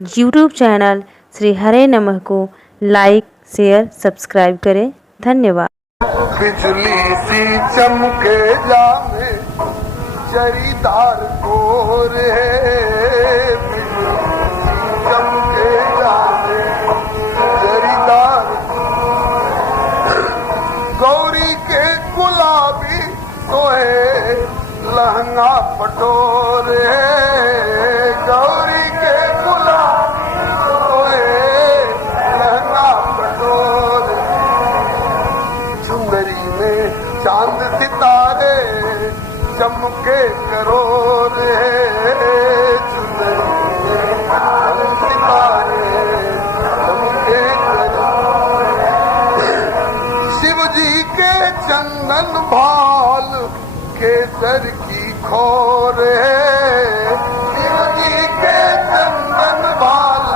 YouTube channel Shri हरे नमः को like, share, subscribe करें। धन्यवाद। बिजली सी चमके जामे चरीदार गोर है, बिजली सी चमके जामे चरीदार गौरी के गुलाबी सोहे लहंगा पटोर है, गौरी के गुलाबी सोहे लहंगा पटोर, चुंदरी में चांद सितारे चमके करोड़ है, चुंदरी में चांद सितारे चमके करोड़, शिव जी के चंदन भाल केसर की खोर है, शिव जी के चंदन भाल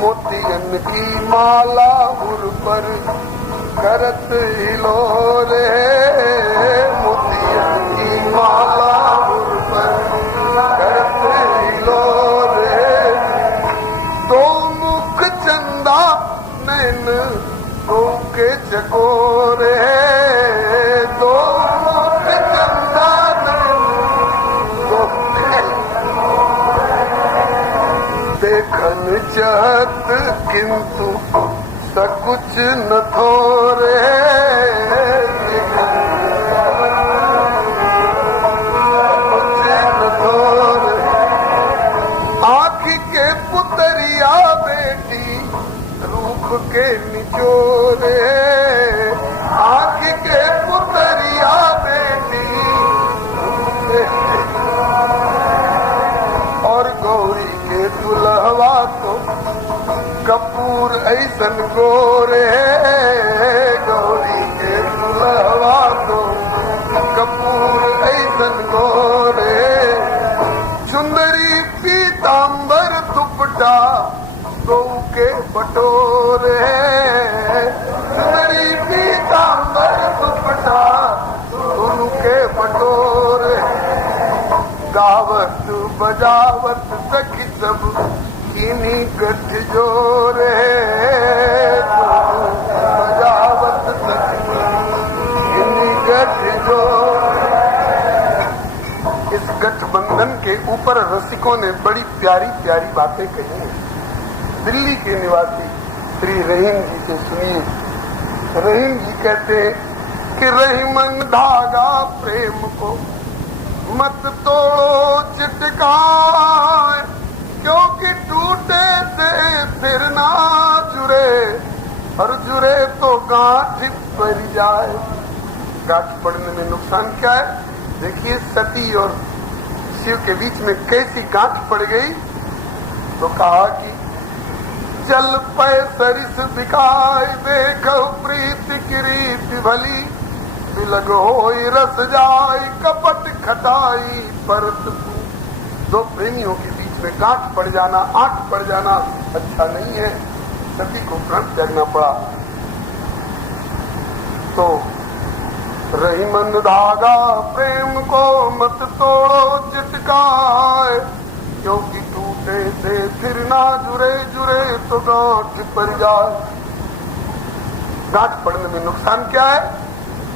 मोतियन की माला उर पर करत हिलोर है, मोतियन की माला उर पर करत हिलोर है, दो मुख चंदा नैन दो के चकोर है, दो मुख चंदा नैन दो देखन चाहत किंतु सकुच न थोर है, सकुच न थोर, आँख के पुतरिया बेटी रूप के निचोर है, आँख के पुतरिया बेटी और गौरी के दुल्हवा तो कपूर ऐसन गोर है, गौरी के दुल्हवा तो कपूर ऐसन गोर है, सुंदरी पीतांबर दुपट्टा दो के बटोर है, सुंदरी पीतांबर दुपट्टा दोनों के बटोर है, गावत बजावत सखी सब किन्हीं गठ जोर है, बजावत सखी किन्हीं गठ जोर। इस गठबंधन के ऊपर रसिकों ने बड़ी प्यारी प्यारी बातें कही हैं। दिल्ली के निवासी श्री रहीम जी से सुनिए। रहीम जी कहते हैं कि रहीमन धागा प्रेम को मत तोड़ो चिटकाए, क्योंकि टूटे से फिर ना जुड़े, और जुड़े तो गांठ पड़ जाए। गांठ पड़ने में नुकसान क्या है? देखिए सती और शिव के बीच में कैसी गांठ पड़ गई। तो कहा कि चल पै सरिस बिकाय देखो प्रीति की रीति भली, बिलग होई रस जाय कपट खटाई परत। दो प्रेमियों के बीच में गांठ पड़ जाना, आंख पड़ जाना अच्छा नहीं है। सती को प्रण त्यागना पड़ा। तो रहीमन धागा प्रेम को मत तोड़ो चिटकाए, क्योंकि टूटे से फिर ना जुड़े, जुड़े तो गांठ पड़ जाए। गांठ पड़ने में नुकसान क्या है?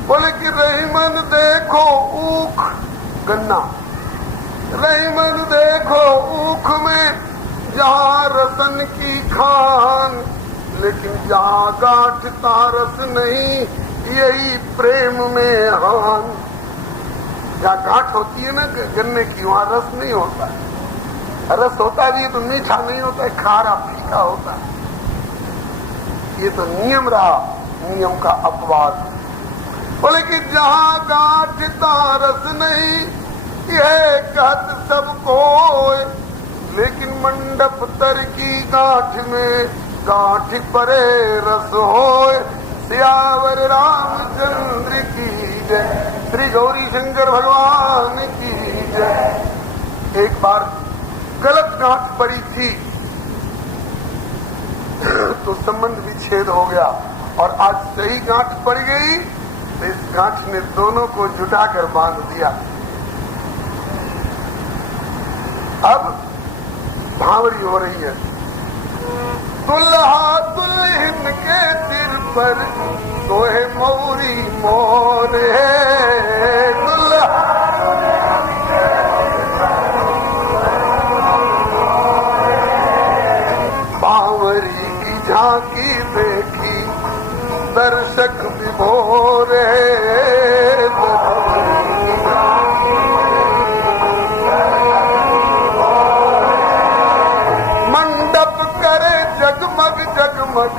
बोले कि रहीमन देखो ऊख गन्ना, रहीमन देखो ऊख में जहाँ रसन की खान, लेकिन जहाँ गांठ तारस नहीं, यही प्रेम में हान। जहाँ गांठ होती है ना गन्ने की, वहाँ रस नहीं होता है। रस होता भी तो मीठा नहीं होता है, खारा फीका होता है। ये तो नियम रहा, नियम का अपवाद। बोले कि जहाँ गांठ तारस नहीं, यह कहत सबको, लेकिन मंडप तर की गांठ में गांठ परे रस होए। सियावर रामचंद्र की जय, श्री गौरी शंकर भगवान की जय। एक बार गलत गांठ पड़ी थी तो संबंध विच्छेद हो गया, और आज सही गांठ पड़ गई तो इस गांठ ने दोनों को जुटाकर बांध दिया। अब भांवरी हो रही है। दुल्हा दुल्हन के सिर पर सोहे मौरी मोर है। दुल्हा भांवरी की झांकी देखी दर्शक विभोर है। मंडप करे जगमग जगमग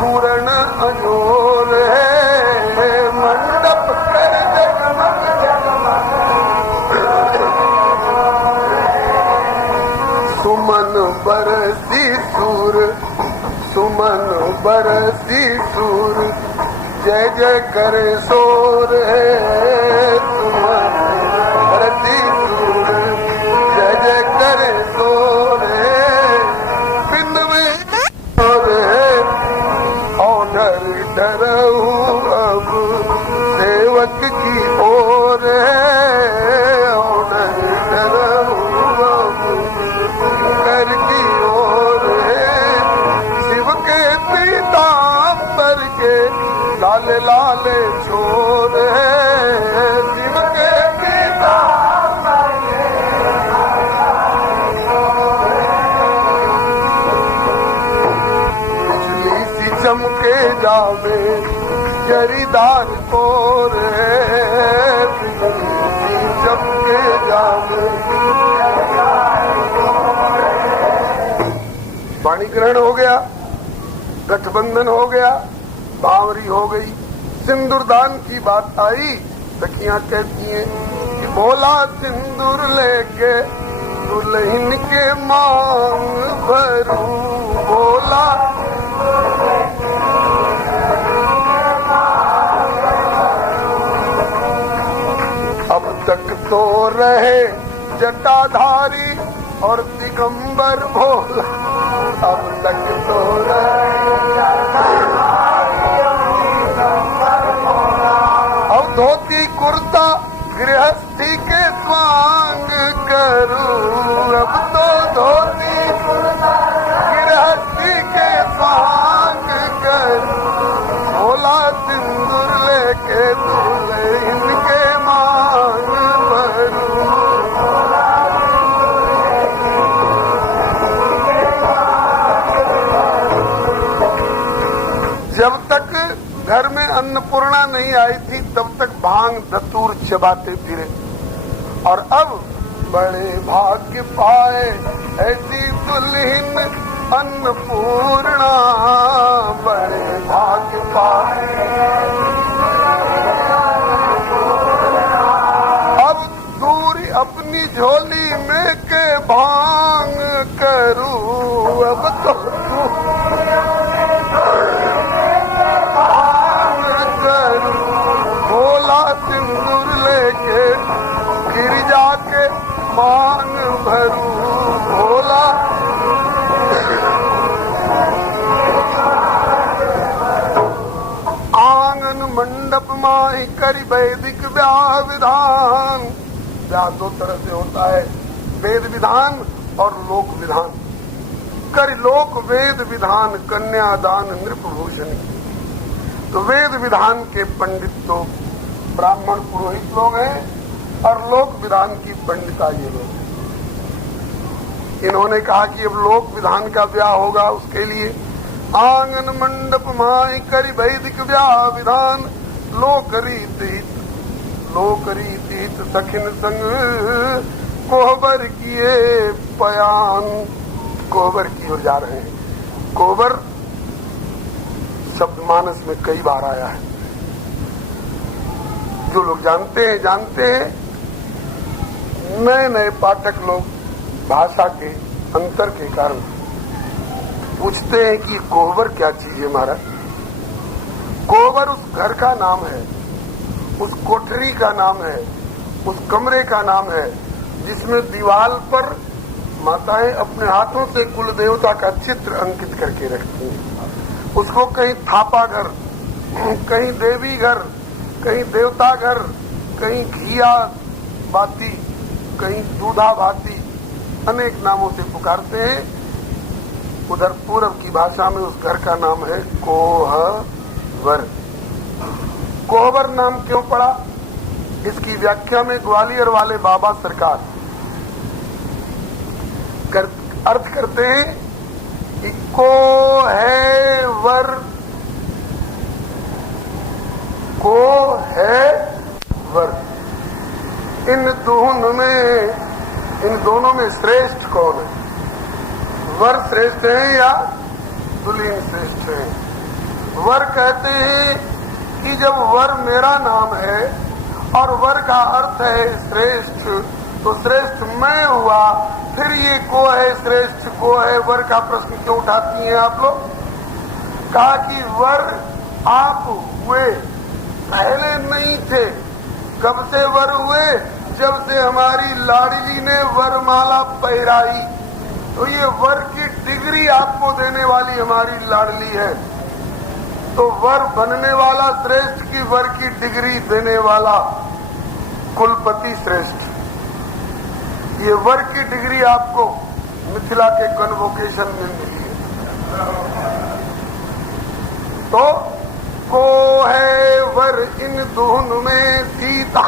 पूर्ण अजोर है। मंडप करे जगमग जगमग सुमन बरसी सूर, सुमन बरसी सूर, जय जय करे सोर है। सुमन बरसी सूर, जय जय करे सोर है। बिंद में सोर है और डरऊ अब सेवक की ओर है। और डरऊ अब कर की ओर है। शिव के पीतांबर के लाले लाले छोर है। शिव के पीतांबर के बिजली सी चमके जावे जरीदार तोर है। बिजली सी चमके जावे वाणी ग्रहण हो गया, गठबंधन हो गया, बावरी हो गई। सिंदूरदान की बात आई, सखियां कहती हैं कि बोला सिंदूर लेके दुल्हन के मांग भरूं। बोला अब तक तो रहे जटाधारी और दिगंबर भोला। अब तक तो अब धोती कुर्ता गृहस्थी के स्वांग करूं। अब तो धोती कुर्ता गृहस्थी के स्वांग करूं। भोला सिंदूर लेके दुल्हन के मांग भरूं। जब तक घर में अन्नपूर्णा नहीं आई थी तब तक भांग धतूर चबाते फिरे, और अब बड़े भाग्य पाए ऐसी दुल्हन अन्नपूर्णा। बड़े भाग्य पाए अब दूरी अपनी झोली में के भांग करूं। अब तो भोला सिंदूर लेके गिर जाके मांग भरूं। भोला आंगन मंडप माही करी वैदिक ब्याह विधान। ब्याह दो तरह से होता है, वेद विधान और लोक विधान। कर लोक वेद विधान कन्यादान नृपभूषण। तो वेद विधान के पंडित तो ब्राह्मण पुरोहित लोग हैं और लोक विधान की पंडिता ये लोग हैं। इन्होंने कहा कि अब लोक विधान का ब्याह होगा, उसके लिए आंगन मंडप माई करी वैदिक ब्याह विधान। लोक रीत सखिन संग कोहबर किए पयान। कोहबर की ओर जा रहे हैं। कोहबर शब्द मानस में कई बार आया है। जो लोग जानते हैं। नए नए पाठक लोग भाषा के अंतर के कारण पूछते हैं कि कोहबर क्या चीज है महाराज। कोहबर उस घर का नाम है, उस कोठरी का नाम है, उस कमरे का नाम है जिसमें दीवार पर माताएं अपने हाथों से कुल देवता का चित्र अंकित करके रखती हैं। उसको कहीं थापा घर, कहीं देवी घर, कहीं देवता घर, कहीं घिया बाती, कहीं दूधा बाती, अनेक नामों से पुकारते हैं। उधर पूर्व की भाषा में उस घर का नाम है कोहबर। कोहबर नाम क्यों पड़ा, इसकी व्याख्या में ग्वालियर वाले बाबा सरकार अर्थ करते हैं कि को है वर, को है वर, इन दोनों में श्रेष्ठ कौन है? वर श्रेष्ठ है या दुल्हीन श्रेष्ठ है? वर कहते हैं कि जब वर मेरा नाम है और वर का अर्थ है श्रेष्ठ, तो श्रेष्ठ मैं हुआ, फिर ये को है श्रेष्ठ को है वर का प्रश्न क्यों उठाती हैं आप लोग? कहा कि वर आप हुए, पहले नहीं थे। कब से वर हुए? जब से हमारी लाडली ने वरमाला पहराई, तो ये वर की डिग्री आपको देने वाली हमारी लाडली है। तो वर बनने वाला श्रेष्ठ की वर की डिग्री देने वाला कुलपति श्रेष्ठ। ये वर की डिग्री आपको मिथिला के कन्वोकेशन में मिली है। तो को है वर इन दोनों में सीता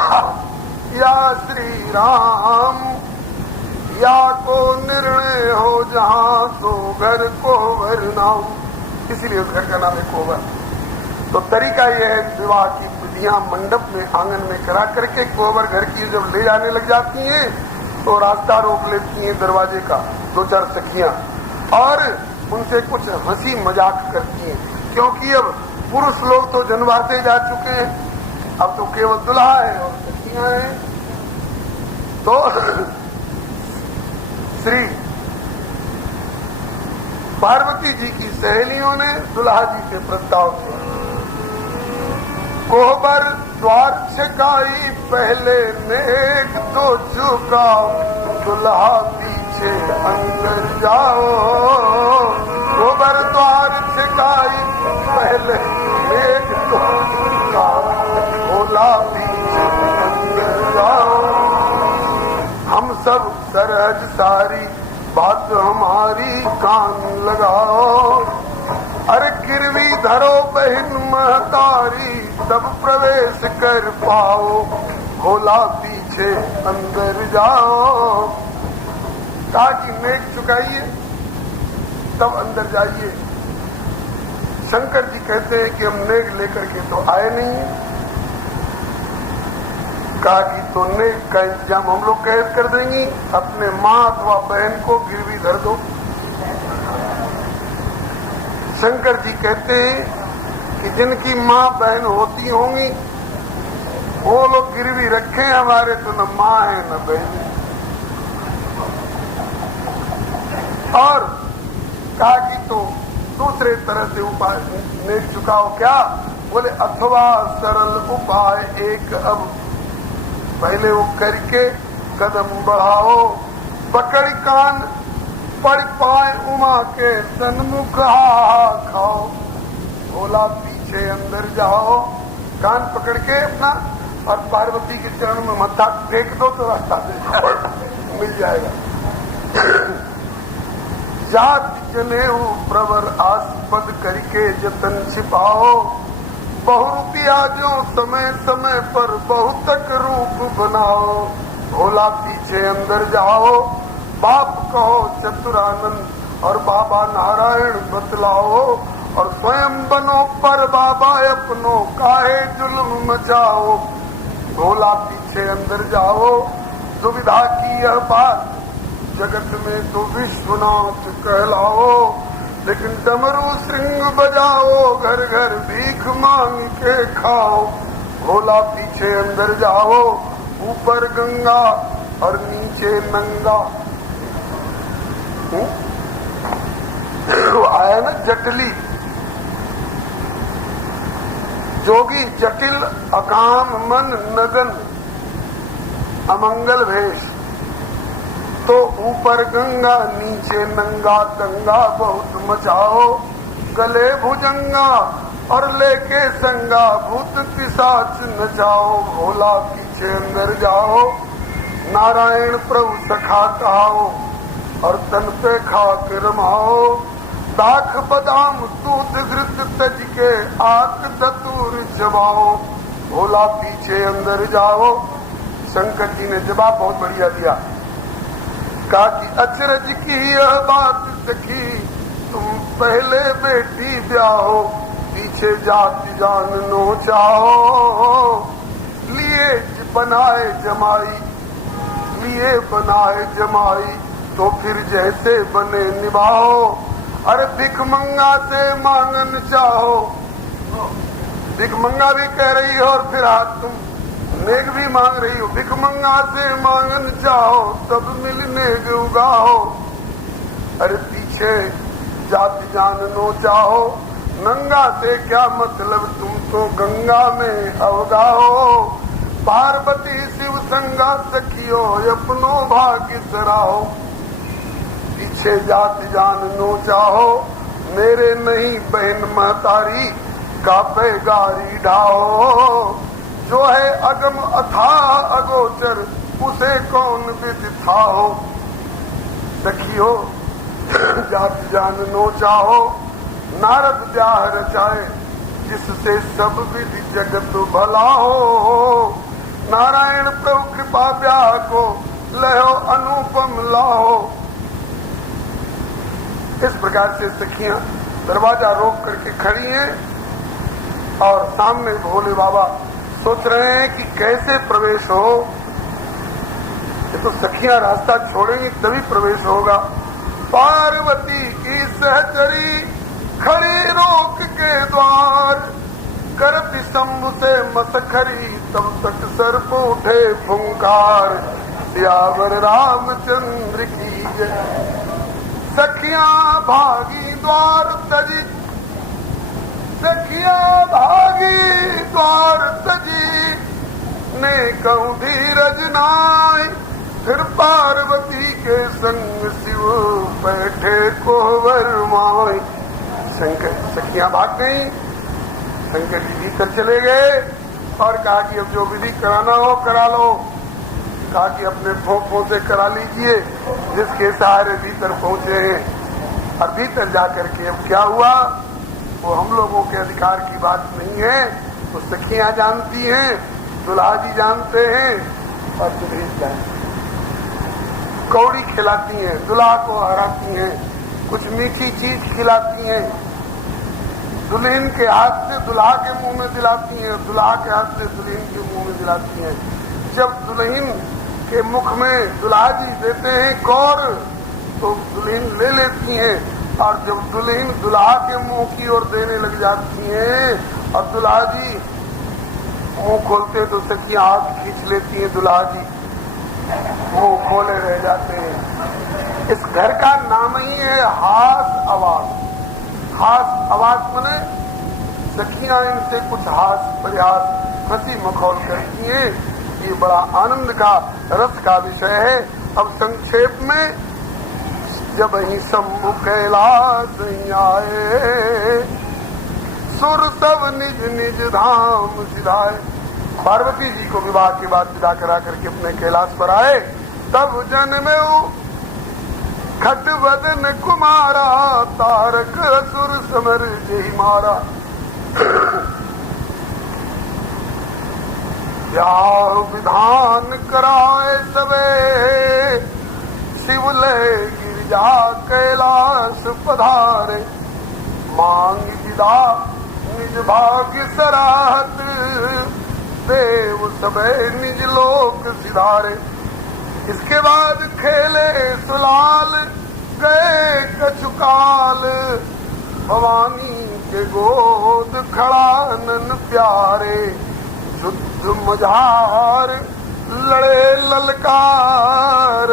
या श्री राम, या को निर्णय हो जहां सो घर कोहबर नाम, इसीलिए उस घर का नाम है कोहबर। तो तरीका यह है, विवाह की विधियां मंडप में आंगन में करा करके कोहबर घर की जब ले जाने लग जाती हैं तो रास्ता रोक लेती हैं दरवाजे का 2-4 सखियां और उनसे कुछ हंसी मजाक करती हैं, क्योंकि अब पुरुष लोग तो जनवासे जा चुके हैं, अब तो केवल दुल्हा है और सखियां हैं। तो श्री पार्वती जी की सहेलियों ने दुल्हा जी से प्रस्ताव किया, कोहबर द्वार छकाई पहले नेक तो झुकाओ, दुल्हा पीछे अंदर जाओ। कोहबर द्वार छकाई पहले नेक तो झुकाओ, दुल्हा पीछे अंदर जाओ। हम सब सरहद सारी बात हमारी कान लगाओ, अरे गिरवी धरो बहन महतारी तब प्रवेश कर पाओ, भोला पीछे अंदर जाओ। कहा कि नेक चुकाइए तब अंदर जाइए। शंकर जी कहते हैं कि हम नेक लेकर के तो आए नहीं है। कहा कि तो नेक का इंतजाम हम लोग कैद कर देंगी, अपने माँ अथवा बहन को गिरवी धर दो। शंकर जी कहते हैं कि जिनकी माँ बहन होती होंगी वो लोग गिरवी रखें, हमारे तो न माँ है न बहन। और कहा कि तो दूसरे तरह से उपाय नेक चुकाओ। क्या बोले? अथवा सरल उपाय एक, अब पहले वो करके कदम बढ़ाओ, पकड़ कान पड़ पाए उमा के सन्मुख खाओ, भोला पीछे अंदर जाओ। कान पकड़ के अपना और पार्वती के चरण में मत्था टेक दो तो रास्ता मिल जाएगा। जात जने प्रवर आस्पद करके जतन छिपाओ, बहुरूपिया जो समय समय पर बहुतक रूप बनाओ, भोला पीछे अंदर जाओ। बाप कहो चतुरानंद और बाबा नारायण बतलाओ, और स्वयं बनो पर बाबा अपनो काहे जुल्म मचाओ, भोला पीछे अंदर जाओ। दुविधा की यह बात जगत में तो विश्वनाथ कहलाओ, लेकिन डमरू श्रृंग बजाओ, घर घर भीख मांग के खाओ, भोला पीछे अंदर जाओ। ऊपर गंगा और नीचे नंगा। आया ना जटली, जोगी जटिल अकाम मन नगन अमंगल भेष, तो ऊपर गंगा नीचे नंगा, दंगा बहुत मचाओ। गले भुजंगा और लेके संगा, भूत पिशाच नचाओ, भोला पीछे अंदर जाओ। नारायण प्रभु सखा कहाओ, और तन पे खाक रमाओ। दाख बादाम दूध घृत तज के आक धतूर चबाओ। भोला पीछे अंदर जाओ। शंकर जी ने जवाब बहुत बढ़िया दिया। कहा कि अचरज की यह बात सखी, तुम पहले बेटी ब्याहो, पीछे जाति जाननो चाहो। लिए बनाए जमाई, लिए बनाए जमाई, तो फिर जैसे बने निभाओ। अरे भिखमंगा से मांगन चाहो, भिखमंगा भी कह रही हो और फिर हाथ तुम नेक भी मांग रही हो। भिखमंगा से मांगन चाहो, तब मिलने उगाहो। अरे पीछे जाति जाननो चाहो, नंगा से क्या मतलब, तुम तो गंगा में अवगाहो। पार्वती शिव संगा सखियो, अपनो भाग्य सराहो। पीछे जाति जाननो चाहो, मेरे नहीं बहन महतारी, कापे गारी ढाओ। जो है अगम अथाह अगोचर, उसे कौन विद था हो। सखियो जाति जाननो चाहो, नारद ब्याह रचाए, जिससे सब विधि जगत भला हो। नारायण प्रभु कृपा ब्याह को, लहो अनुपम लाहो। इस प्रकार से सखियां दरवाजा रोक करके खड़ी हैं और सामने भोले बाबा सोच रहे हैं कि कैसे प्रवेश हो। ये तो सखियां रास्ता छोड़ेंगी तभी प्रवेश होगा। पार्वती की सहचरी खड़ी रोक के द्वार, करती शंभु से मसखरी, तब तक सर को उठे फुंकार। सियावर रामचंद्र की जय। सखियां भागी द्वार तजी, सखियां भागी द्वार तजी, ने कहूं धीरज नाय। फिर पार्वती के संग शिव बैठे कोहबर माय। शंकर सखियां भाग गई। शंकर जी भीतर चले गए और कहा कि अब जो विधि कराना हो करा लो। कहा कि अपने फोफों से करा लीजिए, जिसके सहारे भीतर पहुंचे हैं। और भीतर जाकर के अब क्या हुआ वो हम लोगों के अधिकार की बात नहीं है। तो सखियां जानती हैं, दुल्हा जी जानते हैं और दुल्ही जानती हैं। कौड़ी खिलाती हैं, दुल्हा को हराती हैं, कुछ मीठी चीज खिलाती हैं। दुल्हन के हाथ से दुल्हा के मुंह में दिलाती हैं, दुल्हा के हाथ से दुल्हन के मुंह में दिलाती हैं। जब दुल्हन के मुख में दुल्हा जी देते हैं कौर, तो दुल्हन ले लेती हैं। और जब दुल्हन दुल्हा के मुंह की ओर देने लग जाती हैं और दुल्हा जी मुंह खोलते तो सखियां हाथ खींच लेती हैं, दुल्हा जी मुंह खोले रह जाते हैं। इस घर का नाम ही है हास आवास। हास आवास मने सखियां इनसे कुछ हास प्रयास हंसी मखौल करती हैं। ये बड़ा आनंद का रस का विषय है। अब संक्षेप में, जब ही शंभु कैलाश आए, सुर सब निज निज धाम सिधाए। पार्वती जी को विवाह के बाद विदा करा करके अपने कैलाश पर आए। तब जन्मे खटवदन कुमारा, तारक असुर समर जय मारा। ब्याह विधान कराए सबे, शिवलय गिरिजा कैलाश पधारे। मांग विदा निज भाग्य सराहत, देव सबे निज लोक सिधारे। इसके बाद खेले सुलाल गए कछुकाल, भवानी के गोद खड़ा नन प्यारे। युद्ध मझार लड़े ललकार,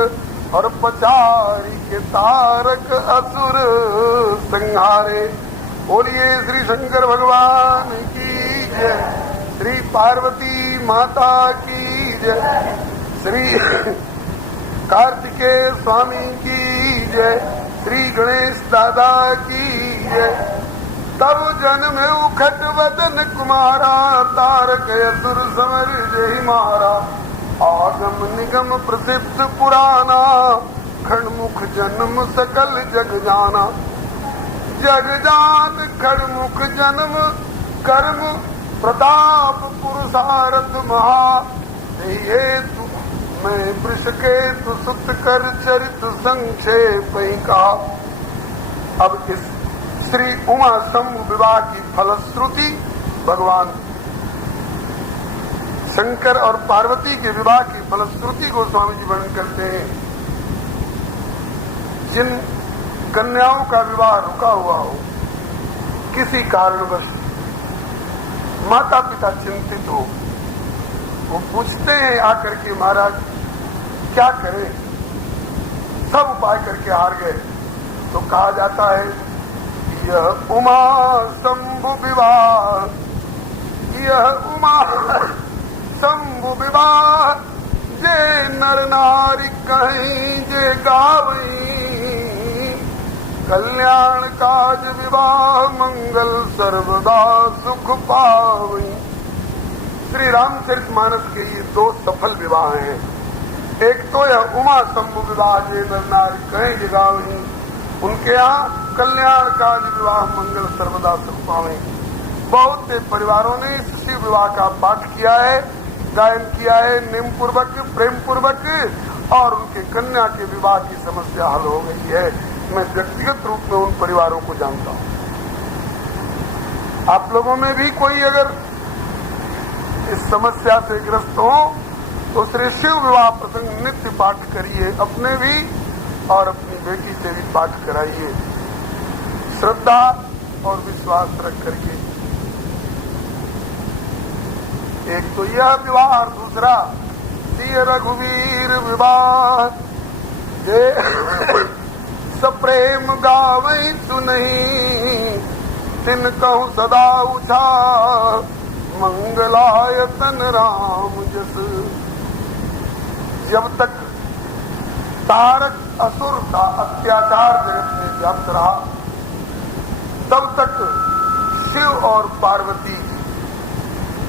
और पचारी के तारक असुर संहारे। बोलिए श्री शंकर भगवान की जय, श्री पार्वती माता की जय, श्री कार्तिकेय स्वामी की जय, श्री गणेश दादा की जय। तब जन्म उखट वदन कुमारा, तारक असुर समर जय मारा। आगम निगम प्रसिद्ध पुराना, खंडमुख जन जन्म सकल जग जाना। जग जान खड़मुख जन्म कर्म प्रताप पुरुषार्थ महा। ये तू मैं वृष के तु सुत कर चरित संक्षेप ही कहा। अब इस श्री उमा शंभु विवाह की फलश्रुति भगवान शंकर और पार्वती के विवाह की फलश्रुति को स्वामी जी वर्णन करते हैं। जिन कन्याओं का विवाह रुका हुआ हो, किसी कारणवश माता पिता चिंतित हो, वो पूछते हैं आकर के महाराज क्या करें, सब उपाय करके हार गए, तो कहा जाता है यह उमा शंभु विवाह, यह उमा शंभु विवाह, जे नर नारी कहीं जे गावई, कल्याण काज विवाह मंगल सर्वदा सुख पावई। श्री रामचरितमानस के ये दो सफल विवाह हैं। एक तो यह उमा शंभु विवाह जे नर नारी कहीं जे गावई, उनके यहाँ कल्याण काज विवाह मंगल सर्वदा सुख पावई। बहुत से परिवारों ने इस शिव विवाह का पाठ किया है, गायन किया है, नियम पूर्वक प्रेम पूर्वक, और उनके कन्या के विवाह की समस्या हल हो गई है। मैं व्यक्तिगत रूप में उन परिवारों को जानता हूँ। आप लोगों में भी कोई अगर इस समस्या से ग्रस्त हो तो श्री शिव विवाह प्रसंग नित्य पाठ करिए, अपने भी और अपनी बेटी से भी पाठ कराइए, श्रद्धा और विश्वास रख करके। एक तो यह विवाह और दूसरा श्री रघुवीर विवाह, जे सप्रेम गावई सुनहि, तिन कहूँ सदा उछा, मंगलायतन राम जस। जब तक तारक असुर का अत्याचार जगत में व्याप्त रहा, तब तक शिव और पार्वती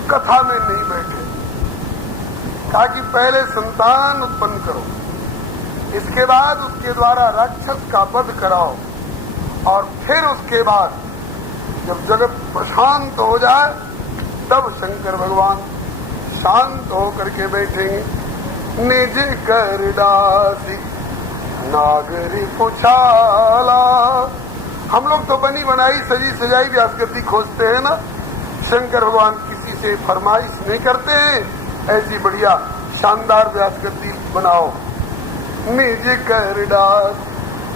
कथा में नहीं बैठे। कहा कि पहले संतान उत्पन्न करो, इसके बाद उसके द्वारा राक्षस का वध कराओ, और फिर उसके बाद जब जगत प्रशांत हो जाए तब शंकर भगवान शांत होकर के बैठेंगे। निज कर दासी नागरी पुछाला। हम लोग तो बनी बनाई सजी सजाई व्यासगति खोजते हैं ना, शंकर भगवान किसी से फरमाइश नहीं करते हैं, ऐसी बढ़िया शानदार व्यासगति बनाओ। निज कर दास,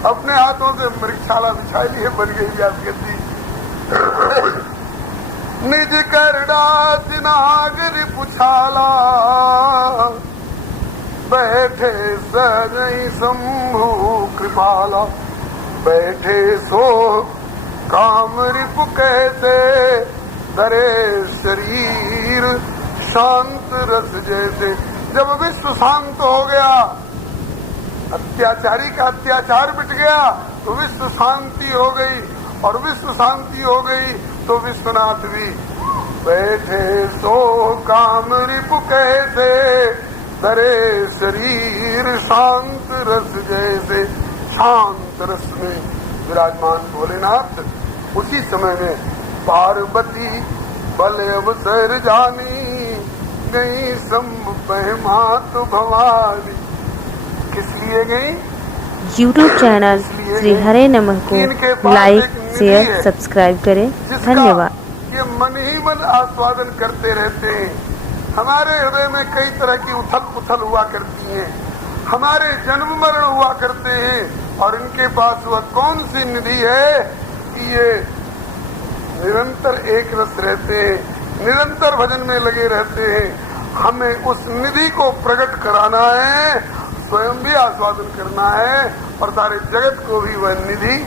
अपने हाथों से मृगशाला बिछाई लिए बन गई व्यासगति। निज कर दास नागरी पुछाला, बैठे सजई शंभु कृपाला, बैठे सो काम रिपु कैसे, धरे शरीर शांत रस जैसे। जब विश्व शांत हो गया, अत्याचारी का अत्याचार मिट गया, तो विश्व शांति हो गई, और विश्व शांति हो गई तो विश्वनाथ भी बैठे सो काम रिपु कैसे, धरे शरीर शांत रस जैसे। शांत रस में विराजमान भोलेनाथ उसी समय में पार्वती बल अवसर जानी, गई शंभु मात भवानी। किस लिए गई? YouTube चैनल श्री हरे नमः को लाइक शेयर सब्सक्राइब करें। धन्यवाद। ये मन ही मन आस्वादन करते रहते हैं। हमारे हृदय में कई तरह की उथल पुथल हुआ करती हैं, हमारे जन्म मरण हुआ करते हैं, और इनके पास वह कौन सी निधि है कि ये निरंतर एक रस रहते हैं, निरंतर भजन में लगे रहते हैं। हमें उस निधि को प्रकट कराना है, स्वयं भी आस्वादन करना है, और सारे जगत को भी वह निधि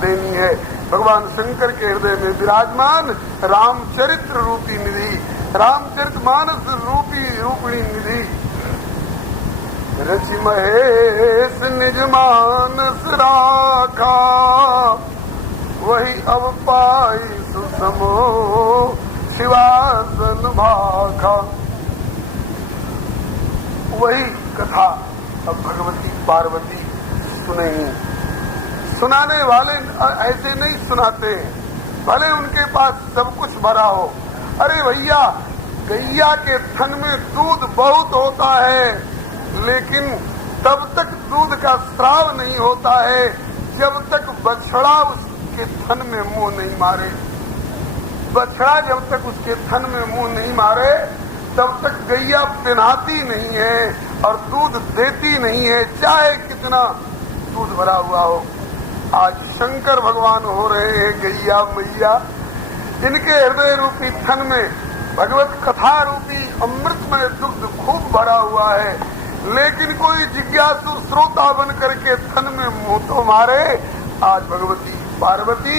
देनी है। भगवान शंकर के हृदय में विराजमान रामचरित्र रूपी निधि, रामचरितमानस रूपिणी निधि। रचि महेश निज मानस राखा, वही अब पाई सुसमो शिवासन भाखा। वही कथा अब भगवती पार्वती सुनेंगी। सुनाने वाले ऐसे नहीं सुनाते हैं, भले उनके पास सब कुछ भरा हो। अरे भैया, गैया के थन में दूध बहुत होता है, लेकिन तब तक दूध का स्राव नहीं होता है जब तक बछड़ा उसके थन में मुंह नहीं मारे। बछड़ा जब तक उसके थन में मुंह नहीं मारे तब तक गैया पिनाती नहीं है और दूध देती नहीं है, चाहे कितना दूध भरा हुआ हो। आज शंकर भगवान हो रहे हैं गैया मैया, इनके हृदय रूपी थन में भगवत कथा रूपी अमृतमय दुग्ध खूब भरा हुआ है, लेकिन कोई जिज्ञासु श्रोता बन करके थन में मुंह तो मारे। आज भगवती पार्वती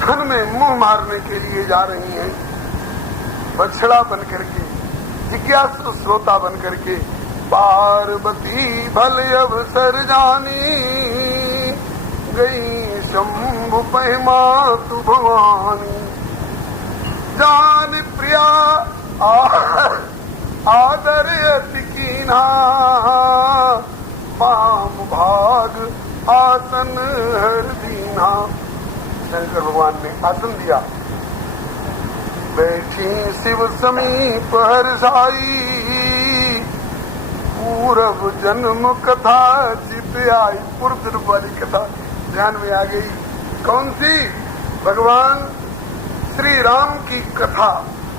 थन में मुंह मारने के लिए जा रही हैं, बछड़ा बन करके, जिज्ञासु श्रोता बन करके। पार्वती भल अवसर जानी, गई शंभु पहमा तु भवानी। जान प्रिया आदर अति कीना, पाम भाग आसन हर दीना। शंकर भगवान ने आसन दिया, बैठी शिव समीप हर्षाई, पूर्व जन्म कथा चित आई। पूर्व जन्म वाली कथा ध्यान में आ गई। कौन सी? भगवान श्री राम की कथा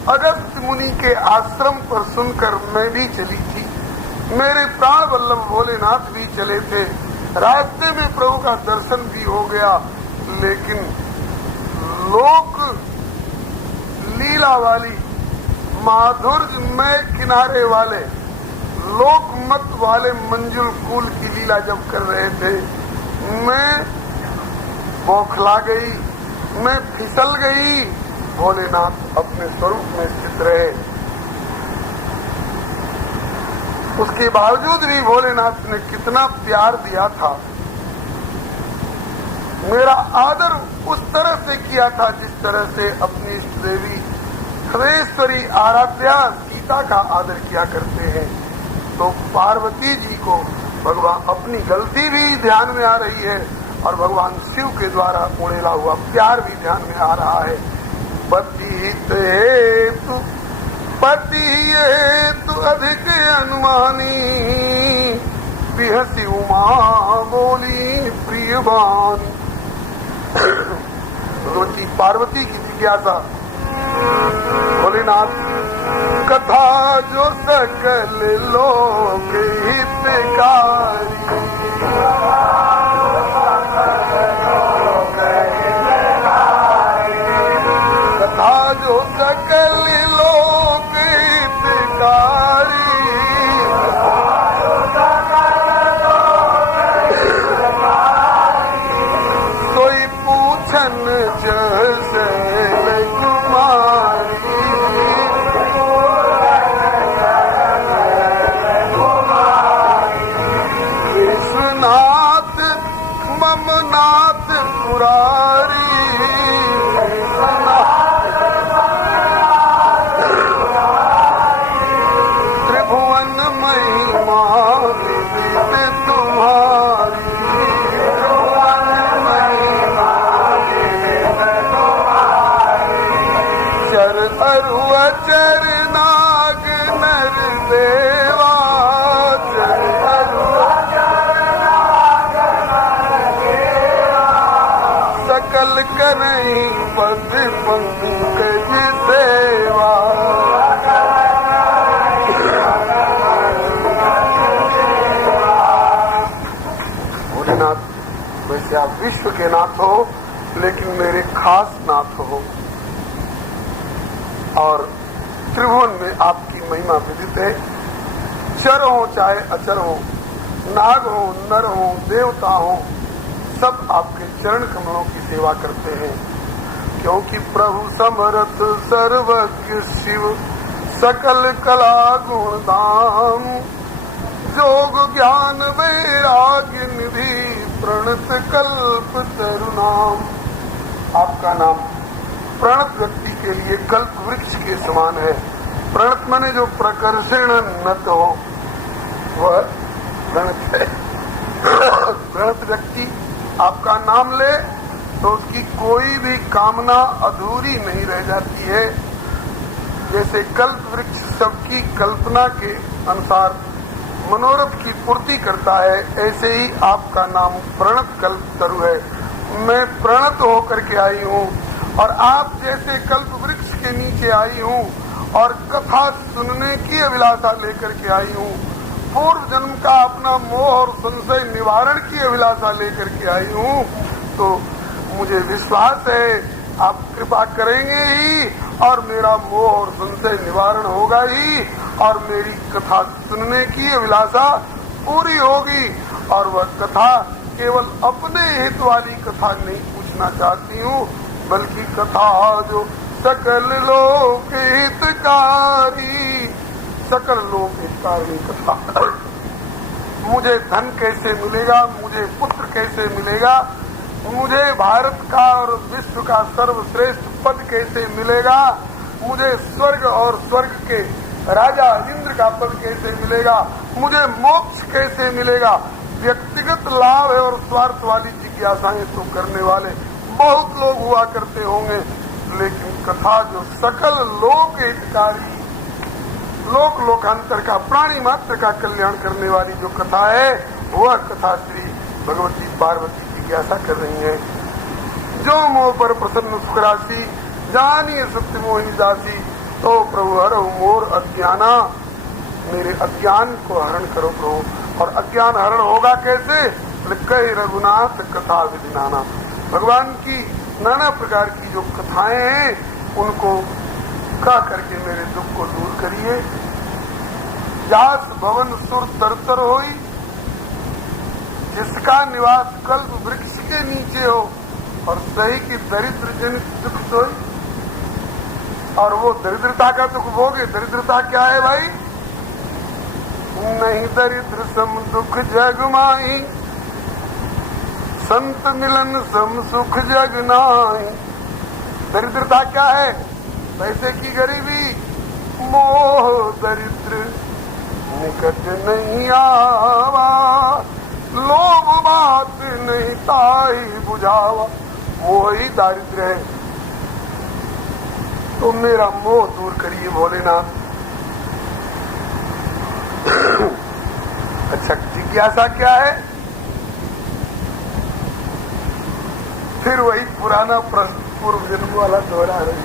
अगस्त्य मुनि के आश्रम पर सुनकर मैं भी चली थी, मेरे प्राण वल्लभ भोलेनाथ भी चले थे, रास्ते में प्रभु का दर्शन भी हो गया, लेकिन लोक लीला वाली माधुर्यमय किनारे वाले लोकमत वाले मंजुल कुल की लीला जब कर रहे थे, मैं बौखला गई, मैं फिसल गई। भोलेनाथ अपने स्वरूप में स्थित रहे, उसके बावजूद भी भोलेनाथ ने कितना प्यार दिया था, मेरा आदर उस तरह से किया था जिस तरह से अपनी इष्ट देवी हरेश्वरी आराध्या सीता का आदर किया करते हैं। तो पार्वती जी को भगवान अपनी गलती भी ध्यान में आ रही है और भगवान शिव के द्वारा उड़ेला हुआ प्यार भी ध्यान में आ रहा है। पति हेतु अधिक अनुमानी, बिहसी उमा बोली प्रियवान। रोटी पार्वती की जिज्ञासा, भोलेनाथ कथा जो सकल लोक हितकारी, कथा जो सकल लोक हितकारी, सोई पूछन जैसे कुमारी, विश्वनाथ ममनाथ पुरारी, त्रिभुवन महिमा विदित तुम्हारी, चर अरु अचर नाग नर देवा, चर अरु अचर नाग नर देवा, सकल करई पद पंकज सेवा। भोलेनाथ, वैसे आप विश्व के नाथ हो, लेकिन मेरे खास नाथ हो, और त्रिभुवन में आपकी महिमा विदित है। चर हो चाहे अचर हो, नाग हो नर हो देवता हो, सब आपके चरण कमलों की सेवा करते हैं, क्योंकि प्रभु समर्थ सर्वज्ञ शिव सकल कला गुण धाम, जोग ज्ञान वैराग्य निधि प्रणत कल्प तरुनाम। आपका नाम प्रणत व्यक्ति के लिए कल्प वृक्ष के समान है। प्रणत माने जो प्रकर्षण नत हो, वह प्रणत है। प्रणत व्यक्ति आपका नाम ले तो उसकी कोई भी कामना अधूरी नहीं रह जाती है। जैसे कल्प वृक्ष सबकी कल्पना के अनुसार मनोरथ की पूर्ति करता है, ऐसे ही आपका नाम प्रणत कल्प तरु है। मैं प्रणत होकर के आई हूँ और आप जैसे कल्प वृक्ष के नीचे आई हूँ और कथा सुनने की अभिलाषा लेकर के आई हूँ। पूर्व जन्म का अपना मोह और संशय निवारण की अभिलाषा लेकर के आई हूँ। तो मुझे विश्वास है आप कृपा करेंगे ही और मेरा मोह और संशय निवारण होगा ही और मेरी कथा सुनने की अभिलाषा पूरी होगी। और वह कथा केवल अपने हित वाली कथा नहीं पूछना चाहती हूँ, बल्कि कथा जो सकल लोक हितकारी, सकल लोक हितकारी कथा। मुझे धन कैसे मिलेगा, मुझे पुत्र कैसे मिलेगा, मुझे भारत का और विश्व का सर्वश्रेष्ठ पद कैसे मिलेगा, मुझे स्वर्ग और स्वर्ग के राजा इंद्र का पद कैसे मिलेगा, मुझे मोक्ष कैसे मिलेगा। व्यक्तिगत लाभ है और स्वार्थ वाली जिज्ञासाएं तो करने वाले बहुत लोग हुआ करते होंगे, लेकिन कथा जो सकल लोक हितकारी, लोक लोकांतर का, प्राणी मात्र का कल्याण करने वाली जो कथा है, वह कथा श्री भगवती पार्वती जिज्ञासा कर रही है। जो मोह पर प्रसन्न सुखराशि, जानिए सत्य मोहि दासी, तो प्रभु हरौ मोर अज्ञाना, मेरे अज्ञान को हरण करो प्रभु। और अज्ञान हरण होगा कैसे? कई रघुनाथ कथा विधि नाना, भगवान की नाना प्रकार की जो कथाएं हैं उनको गा करके मेरे दुख को दूर करिए। व्यास भवन सुर तरतर होई, जिसका निवास कल्प वृक्ष के नीचे हो और सही की दरिद्र जनित दुख सोई। और वो दरिद्रता का दुख भोगे। दरिद्रता क्या है भाई? नहीं दरिद्र सम दुख जग माही, संत मिलन सम सुख जग नाही। दरिद्रता क्या है? पैसे की गरीबी, मोह दरिद्र निकट नहीं आवा, लोभ बात नहीं ताई बुझावा। मोह ही दारिद्र्य है। तो मेरा मोह दूर करिए भोलेनाथ। अच्छा, जिज्ञासा क्या है? फिर वही पुराना प्रश्न पूर्व जन्म वाला दोहरा रही है,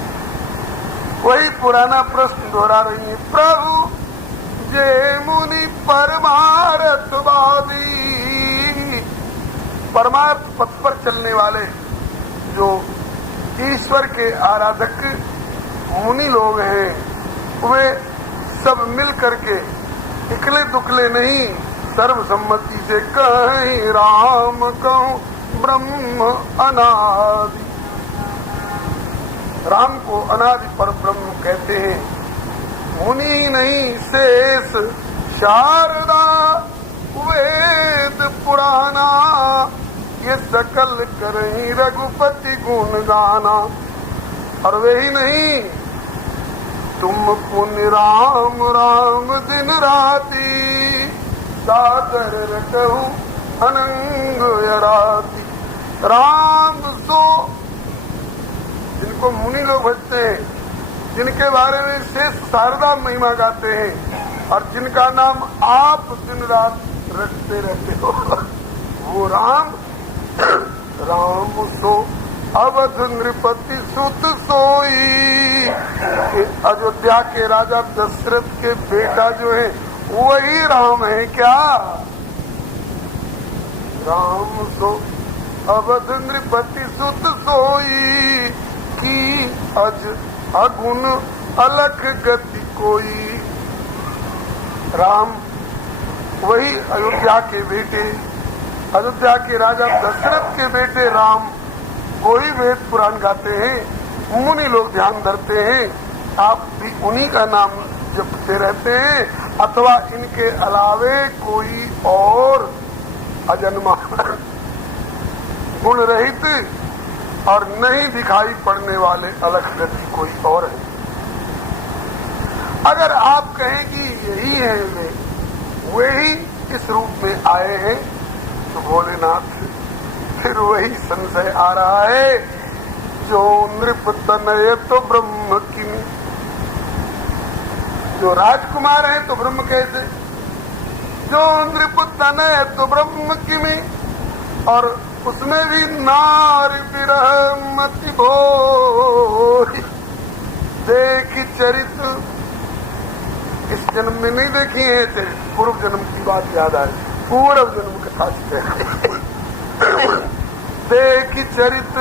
वही पुराना प्रश्न दोहरा रही है। प्रभु जे मुनि परमार्थवादी, परमार्थ पथ पर चलने वाले जो ईश्वर के आराधक मुनि लोग हैं, वे सब मिल करके इकले दुकले नहीं, सर्वसम्मति से कहीं राम कहूं ब्रह्म अनादि। राम को अनादि पर ब्रह्म कहते हैं। मुनि नहीं शेष शारदा वेद पुराना, ये सकल करहीं रघुपति गुण गाना। और वे ही नहीं, तुम पुण्य राम राम दिन राती, सादर रटहु अनंग यराती। राम सो जिनको मुनि लोग भजते हैं, जिनके बारे में शेष शारदा महिमा गाते हैं और जिनका नाम आप दिन रात रटते रहते हो, वो राम। राम सो अवध नृपति सुत सोई, अयोध्या के राजा दशरथ के बेटा जो है वही राम है क्या? राम सो अवध नृपति सुत सोई, की अज अगुण अलख गति कोई। राम वही अयोध्या के बेटे, अयोध्या के राजा दशरथ के बेटे राम, कोई वेद पुराण गाते हैं, मुनि लोग ध्यान धरते हैं। आप भी उन्हीं का नाम जपते रहते हैं, अथवा इनके अलावे कोई और अजन्मा गुण रहित और नहीं दिखाई पड़ने वाले अलग गति कोई और है। अगर आप कहें कि यही है वे ही इस रूप में आए हैं, तो भोलेनाथ फिर वही संशय आ रहा है, जो नृप तनय तो ब्रह्म किमी, जो राजकुमार है तो ब्रह्म कैसे, जो नृप तनय तो ब्रह्म किमी, और उसमें भी नार विरह मति भोरी। देखी चरित, इस जन्म में नहीं देखी है चरित, पूर्व जन्म की बात याद आ रही, पूर्व जन्म कथा देखी चरित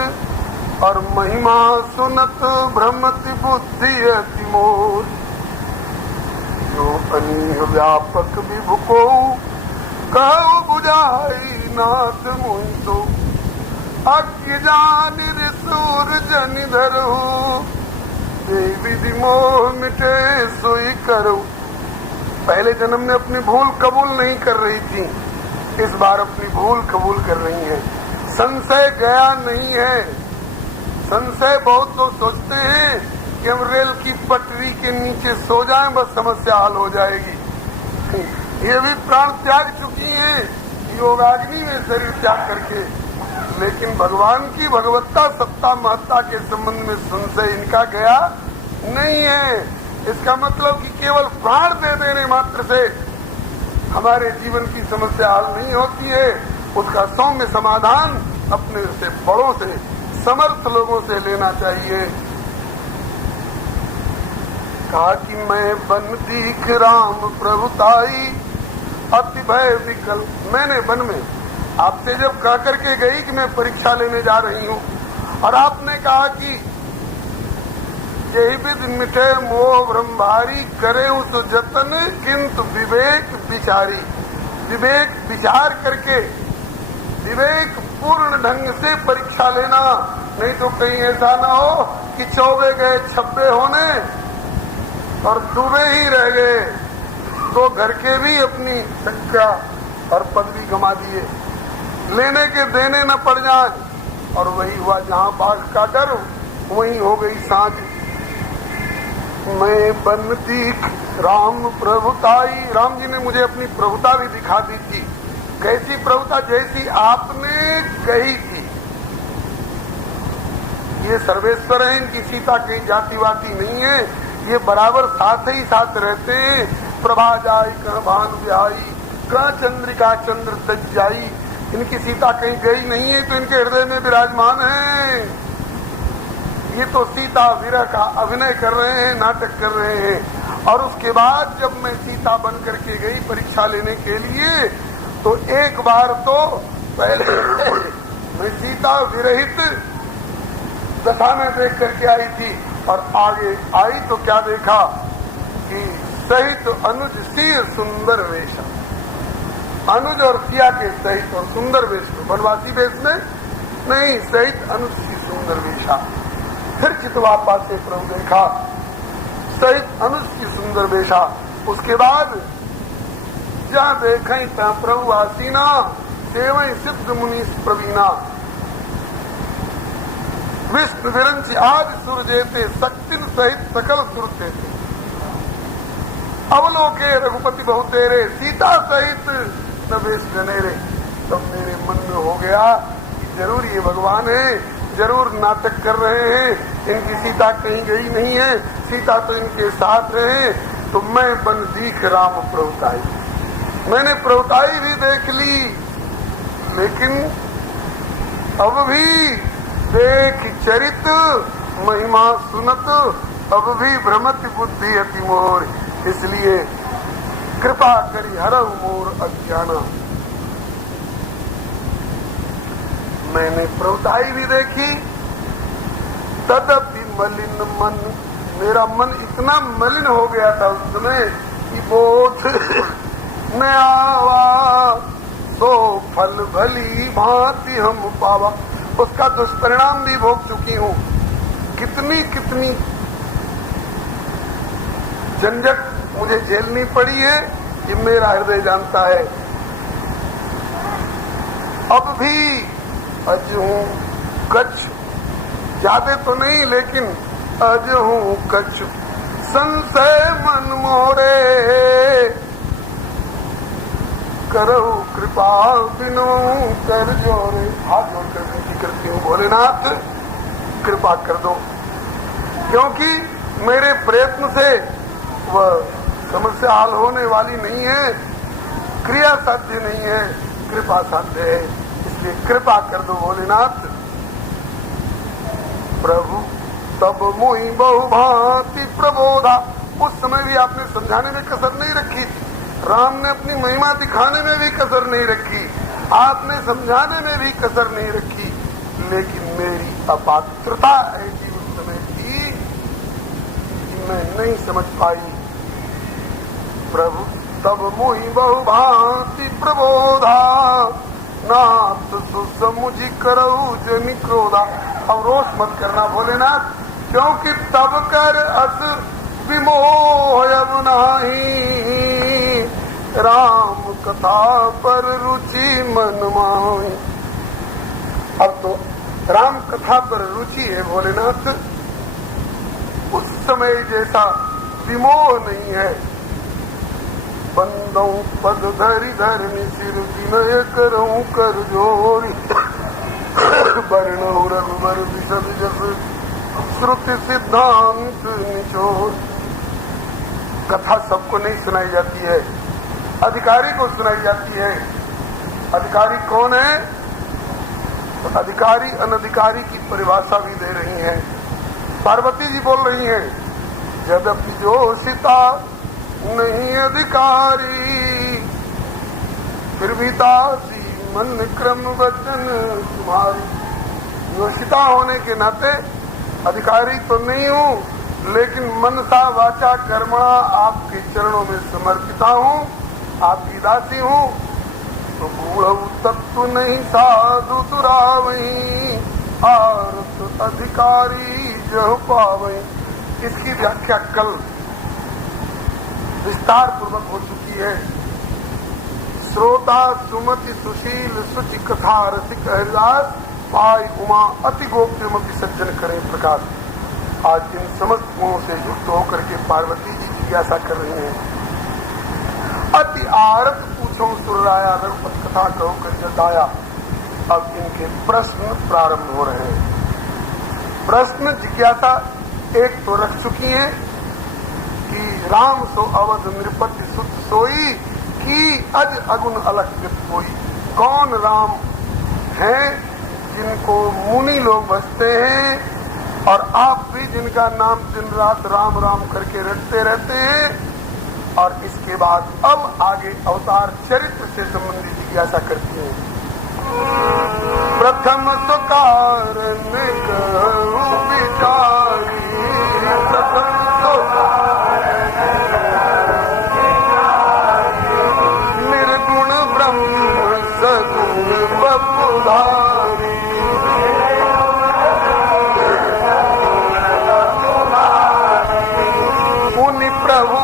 और महिमा सुनत भ्रमति बुद्धि अति मोर, जो अनीह व्यापक विभु को कहो बुझाई नाथ मोहि तो, अज्ञ जान ऋसुर जन धरहु, देवी मोह मिटे सोई करो। पहले जन्म में अपनी भूल कबूल नहीं कर रही थी, इस बार अपनी भूल कबूल कर रही हैं। संशय गया नहीं है। संशय बहुत लोग सोचते हैं कि हम रेल की पटरी के नीचे सो जाएं बस समस्या हल हो जाएगी। ये भी प्राण त्याग चुकी हैं योगाग्नि में शरीर त्याग करके, लेकिन भगवान की भगवत्ता सत्ता महत्ता के संबंध में संशय इनका गया नहीं है। इसका मतलब कि केवल प्राण दे देने मात्र से हमारे जीवन की समस्या हल नहीं होती है, उसका सौम्य समाधान अपने से बड़ों से समर्थ लोगों से लेना चाहिए। कहा कि मैं बन दीख राम प्रभुताई अति भय विकल। मैंने वन में आपसे जब कह करके गई कि मैं परीक्षा लेने जा रही हूँ, और आपने कहा कि यही विधि मिठे मोह ब्रह्मभारी करे उस जतन किंतु विवेक विचारी। विवेक विचार करके विवेक पूर्ण ढंग से परीक्षा लेना, नहीं तो कहीं ऐसा ना हो कि चौबे गए छब्बे होने और डूबे ही रह गए, तो घर के भी अपनी संख्या और पदवी गंवा दिए, लेने के देने न पड़ जाए। और वही हुआ, जहाँ बाघ का डर वहीं हो गई सांझ। मैं बन दीख राम प्रभुताई, राम जी ने मुझे अपनी प्रभुता भी दिखा दी थी। कैसी प्रभुता? जैसी आपने कही थी। ये सर्वेश्वर है, इनकी सीता कहीं जातिवादी नहीं है, ये बराबर साथ ही साथ रहते हैं। प्रभा जाई कह भानु बिहाई, कह चंद्रिका चंद्र तज जाई। इनकी सीता कहीं गई नहीं है, तो इनके हृदय में विराजमान है। ये तो सीता विरह का अभिनय कर रहे हैं, नाटक कर रहे हैं। और उसके बाद जब मैं सीता बन करके गई परीक्षा लेने के लिए, तो एक बार तो पहले मैं सीता विरहित दशा में देख करके आई थी, और आगे आई तो क्या देखा कि सहित अनुज सिंह सुंदर वेश। अनुज और सिया के सहित और सुंदर वेश में, वनवासी वेश में नहीं, सहित अनुज सिंह सुंदर वेशा। फिर चितवापा से प्रभु देखा, सहित अनुज की सुंदर वेशा। उसके बाद जहाँ देखें तहाँ प्रभु आसीना, सेवई सिद्ध मुनि प्रवीणा। विष्णु विरंची आदि सुर जेते, शक्तिन सहित सकल सुर देते। अवलोके रघुपति बहुतेरे, सीता सहित नवेश जनेरे। तब मेरे मन में हो गया कि जरूर ये भगवान है, जरूर नाटक कर रहे हैं, इनकी सीता कहीं गई नहीं है, सीता तो इनके साथ रहे। तो मैं बन दीख राम प्रभुताई, मैंने प्रभुताई भी देख ली, लेकिन अब भी देख चरित महिमा सुनत, अब भी भ्रमति बुद्धि अति मोर। इसलिए कृपा करी हरऊ मोर अज्ञाना। मैंने प्रभुताई भी देखी, तदपि मलिन मन, मेरा मन इतना मलिन हो गया था उस समय कि बोध न आवा, तो फल भली भांति हम पावा। उसका दुष्परिणाम भी भोग चुकी हूँ। कितनी कितनी झंझट मुझे झेलनी पड़ी है, कि मेरा हृदय जानता है। अब भी अज हूँ कच्छ, ज्यादा तो नहीं, लेकिन अज हूँ कच्छ। संशय मन मोरे, करो कृपा बिनु कर जोरे। हाथ जोड़ कर करती हूँ भोलेनाथ कृपा कर दो, क्योंकि मेरे प्रयत्न से वह समस्या हल होने वाली नहीं है, क्रिया साध्य नहीं है, कृपा साध्य है, इसलिए कृपा कर दो भोलेनाथ। प्रभु तब मोहि बहुभांति प्रबोधा, उस समय भी आपने समझाने में कसर नहीं रखी, राम ने अपनी महिमा दिखाने में भी कसर नहीं रखी, आपने समझाने में भी कसर नहीं रखी, लेकिन मेरी अपात्रता ऐसी उस समय थी कि मैं नहीं समझ पाई। प्रभु तब मोहि बहुभांति प्रबोधा, नाथ सुसमुझि करऊ जनि क्रोधा। अब रोष मत करना भोलेनाथ, क्योंकि तब कर अस विमोह अब नाही, राम कथा पर रुचि मन माही। अब तो राम कथा पर रुचि है भोलेनाथ, उस समय जैसा विमोह नहीं है। बंदौ पद धरि धरनी सिर विनय करऊं कर जोरी, वर्णौ रघुबर विशद जस श्रुति सिद्धांत निचोर। कथा सबको नहीं सुनाई जाती है, अधिकारी को सुनाई जाती है। अधिकारी कौन है? तो अधिकारी अनधिकारी की परिभाषा भी दे रही हैं। पार्वती जी बोल रही हैं, यद्यपि जोशिता नहीं अधिकारी, फिर भी दासी मन क्रम वचन तुम्हारी। योषिता होने के नाते अधिकारी तो नहीं हूँ, लेकिन मनसा वाचा कर्मा आपके चरणों में समर्पिता हूँ, आपकी दासी हूँ। तो बूढ़ तत्व नहीं साधु दुरावही, आरत अधिकारी जो पावई। इसकी व्याख्या कल विस्तार पूर्वक हो चुकी है। श्रोता सुमति सुशील सुचि कथा रसिक हरिदास, पाई उमा अति गोप्यमपि सज्जन करे प्रकाश। आज इन समस्त गुणों से युक्त होकर के पार्वती जी जिज्ञासा कर रही हैं। अति आरत पूछो सुरराया, रघुपति कथा कहो कर दाया। अब इनके प्रश्न प्रारंभ हो रहे हैं। प्रश्न जिज्ञासा एक तो रख चुकी है कि राम सो अवध नृपति सुत सोई, की अज अगुन अलख वित कोई। कौन राम हैं जिनको मुनि लोग बसते हैं, और आप भी जिनका नाम दिन रात राम राम करके रटते रहते हैं। और इसके बाद अब आगे अवतार चरित्र से संबंधित जिज्ञासा करती है। प्रथम तो कारण कहूं विचारी, प्रथम तो निर्गुण ब्रह्म सगुण बपुधारी। मुनि प्रभु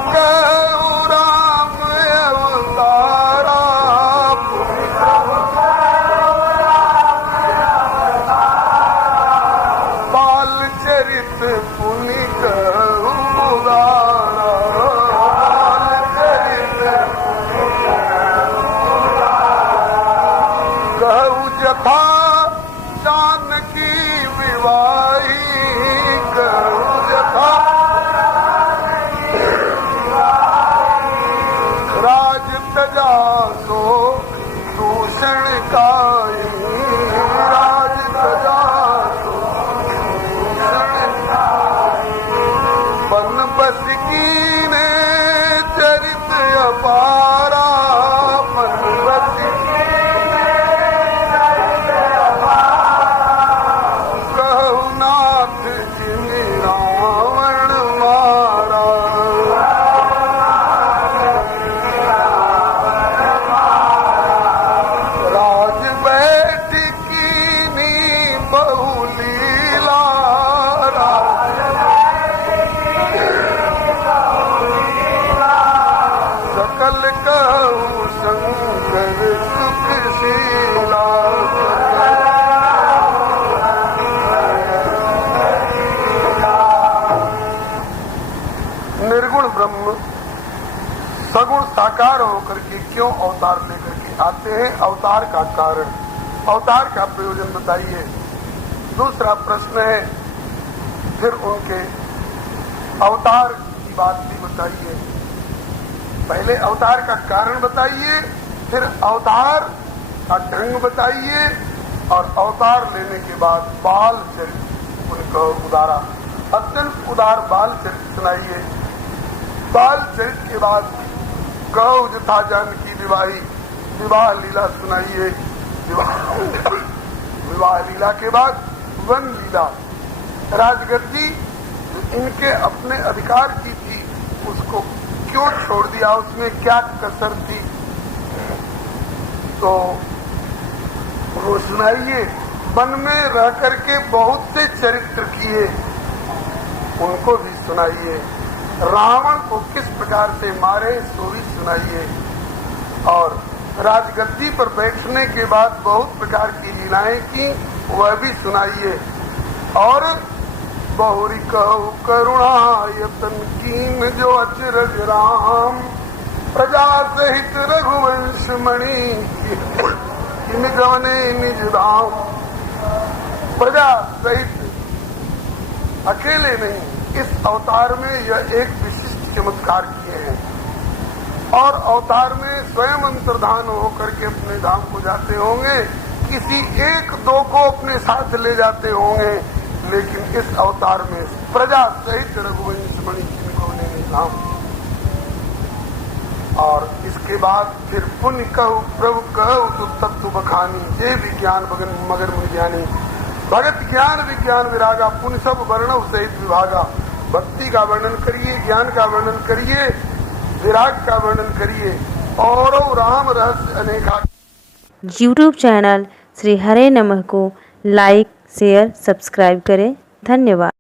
सगुण साकार होकर के क्यों अवतार लेकर के आते हैं? अवतार का कारण, अवतार का प्रयोजन बताइए। दूसरा प्रश्न है, फिर उनके अवतार की बात भी बताइए। पहले अवतार का कारण बताइए, फिर अवतार का ढंग बताइए, और अवतार लेने के बाद बाल चरित्र उनका उदारा, अत्यंत उदार बाल चरित्र सुनाइए। बाल चरित्र के बाद गौ जथा जानकी विवाही, विवाह लीला सुनाइए। विवाह लीला के बाद वन लीला, राजगद्दी जो इनके अपने अधिकार की थी उसको क्यों छोड़ दिया, उसमें क्या कसर थी, तो वो सुनाइए। वन में रह करके बहुत से चरित्र किए, उनको भी सुनाइए। रावण को किस प्रकार से मारे सो भी सुनाइए। और राजगद्दी पर बैठने के बाद बहुत प्रकार की लीलाएं की, वह भी सुनाइए। और बहुरी कहु करुणा यतन कीन जो अचरज राम, प्रजा सहित रघुवंश मणि इन गवने निज धाम। प्रजा सहित अकेले नहीं, इस अवतार में यह एक विशिष्ट चमत्कार किए हैं। और अवतार में स्वयं अंतर्धान होकर के अपने धाम को जाते होंगे, किसी एक दो को अपने साथ ले जाते होंगे, लेकिन इस अवतार में प्रजा सहित रघुवंश मणि इनको ने धाम। और इसके बाद फिर पुण्य कहु प्रभु कहु तु तत्व बखानी, जे विज्ञान मगर मुनि ज्ञानी। भगत ज्ञान विज्ञान विरागा, पुण्य सब वर्णव सहित विभागा। भक्ति का वर्णन करिए, ज्ञान का वर्णन करिए, विराग का वर्णन करिए, और राम रहस्य अनेका। यूट्यूब चैनल श्री हरे नमः को लाइक शेयर सब्सक्राइब करें। धन्यवाद।